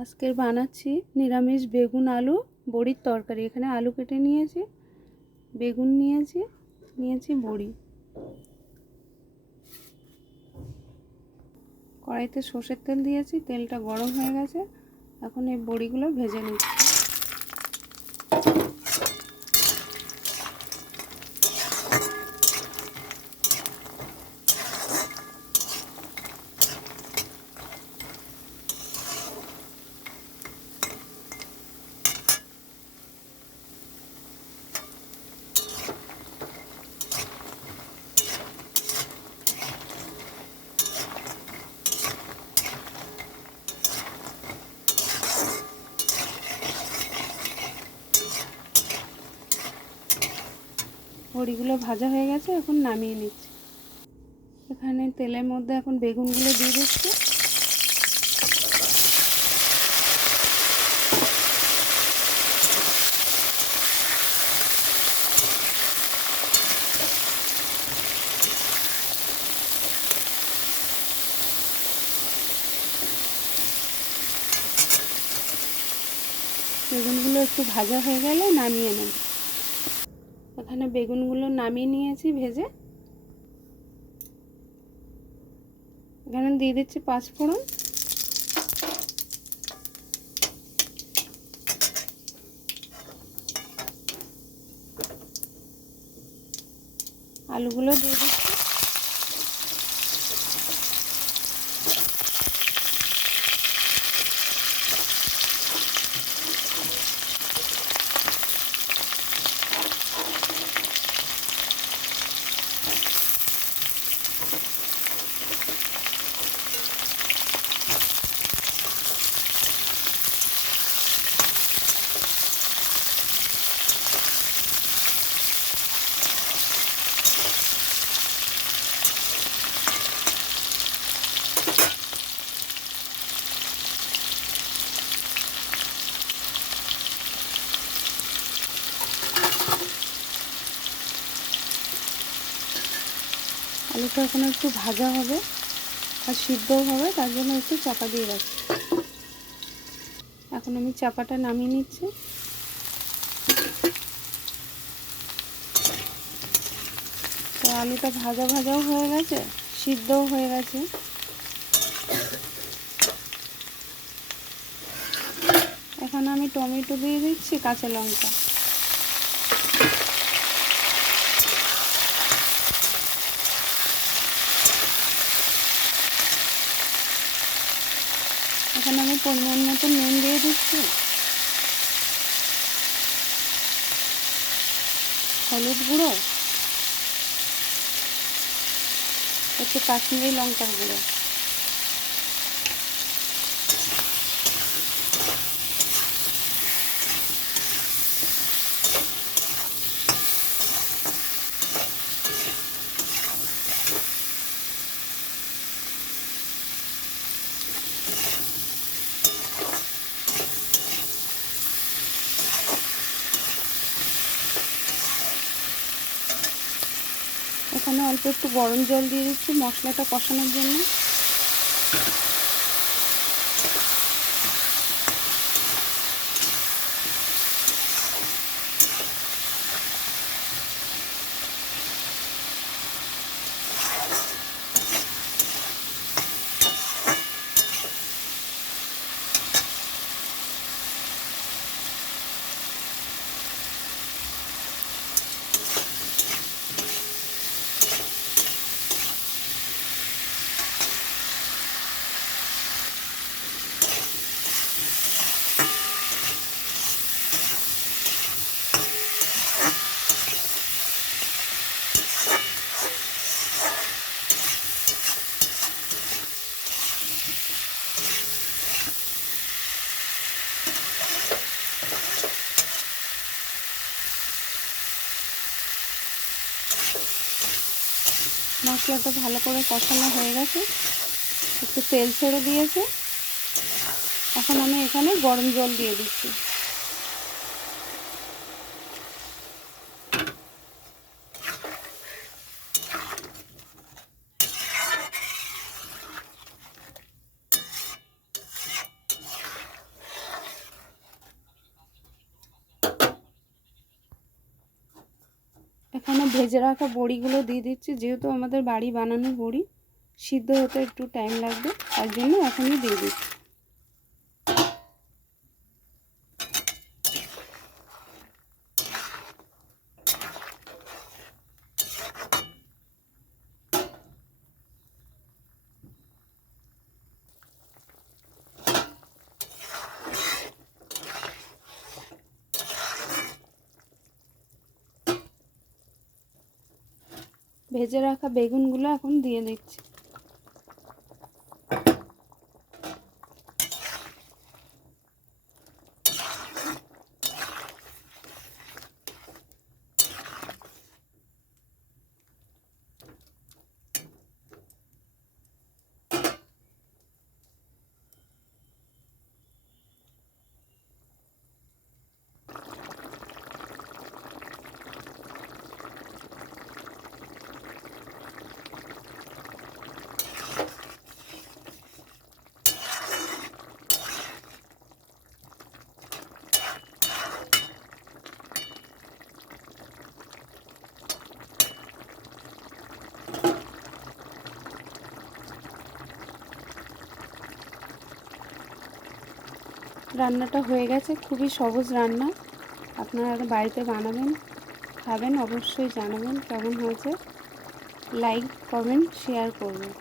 আজকের বানাচ্ছি নিরামিষ বেগুন আলু বড়ির তরকারি। এখানে আলু কেটে নিয়েছি, বেগুন নিয়েছি বড়ি। কড়াইতে সর্ষের তেল দিয়েছি, তেলটা গরম হয়ে গেছে। এখন এই বড়িগুলো ভেজে নিচ্ছি। বড়িগুলো ভাজা হয়ে গেছে, এখন নামিয়ে নিচ্ছি। এখানে তেলের মধ্যে এখন বেগুনগুলো দিয়ে দিচ্ছি। বেগুনগুলো একটু ভাজা হয়ে গেলে নামিয়ে নেব। এখানে বেগুনগুলো নামিয়ে নিয়েছি ভেজে। এখানে দিয়ে দিচ্ছি 5 ফোড়ন, আলুগুলো দিয়ে দিচ্ছি। আলুটা এখন একটু ভাজা হবে আর সিদ্ধও হবে, তার জন্য একটু চাপা দিয়ে রাখছি। এখন আমি চাপাটা নামিয়ে নিচ্ছি। তো আলুটা ভাজাও হয়ে গেছে, সিদ্ধও হয়ে গেছে। এখন আমি টমেটো দিয়ে দিচ্ছি, কাঁচা লঙ্কা। এখানে আমি পরিমাণ মতো নুন দিয়ে দিচ্ছি, হলুদ গুঁড়ো, একটু কাশ্মীরি লঙ্কার গুঁড়ো। এখানে অল্প একটু গরম জল দিয়ে দিচ্ছি মশলাটা কষানোর জন্য। মশলাটা ভালো করে কষানো হয়ে গেছে, একটু তেল ছেড়ে দিয়েছে। এখন আমি এখানে গরম জল দিয়ে দিচ্ছি। এখানে ভেজে রাখা বড়িগুলো দিয়ে দিচ্ছি, যেহেতু আমাদের বাড়ি বানানো বড়ি, সিদ্ধ হতে একটু টাইম লাগবে, তার জন্য এখনই দিয়ে দিচ্ছি। ভেজে রাখা বেগুনগুলো এখন দিয়ে দিচ্ছি। রান্নাটা হয়ে গেছে, খুবই সহজ রান্না, আপনারা বাড়িতে বানাবেন, খাবেন, অবশ্যই জানাবেন কেমন হয়েছে। লাইক, কমেন্ট, শেয়ার করবেন।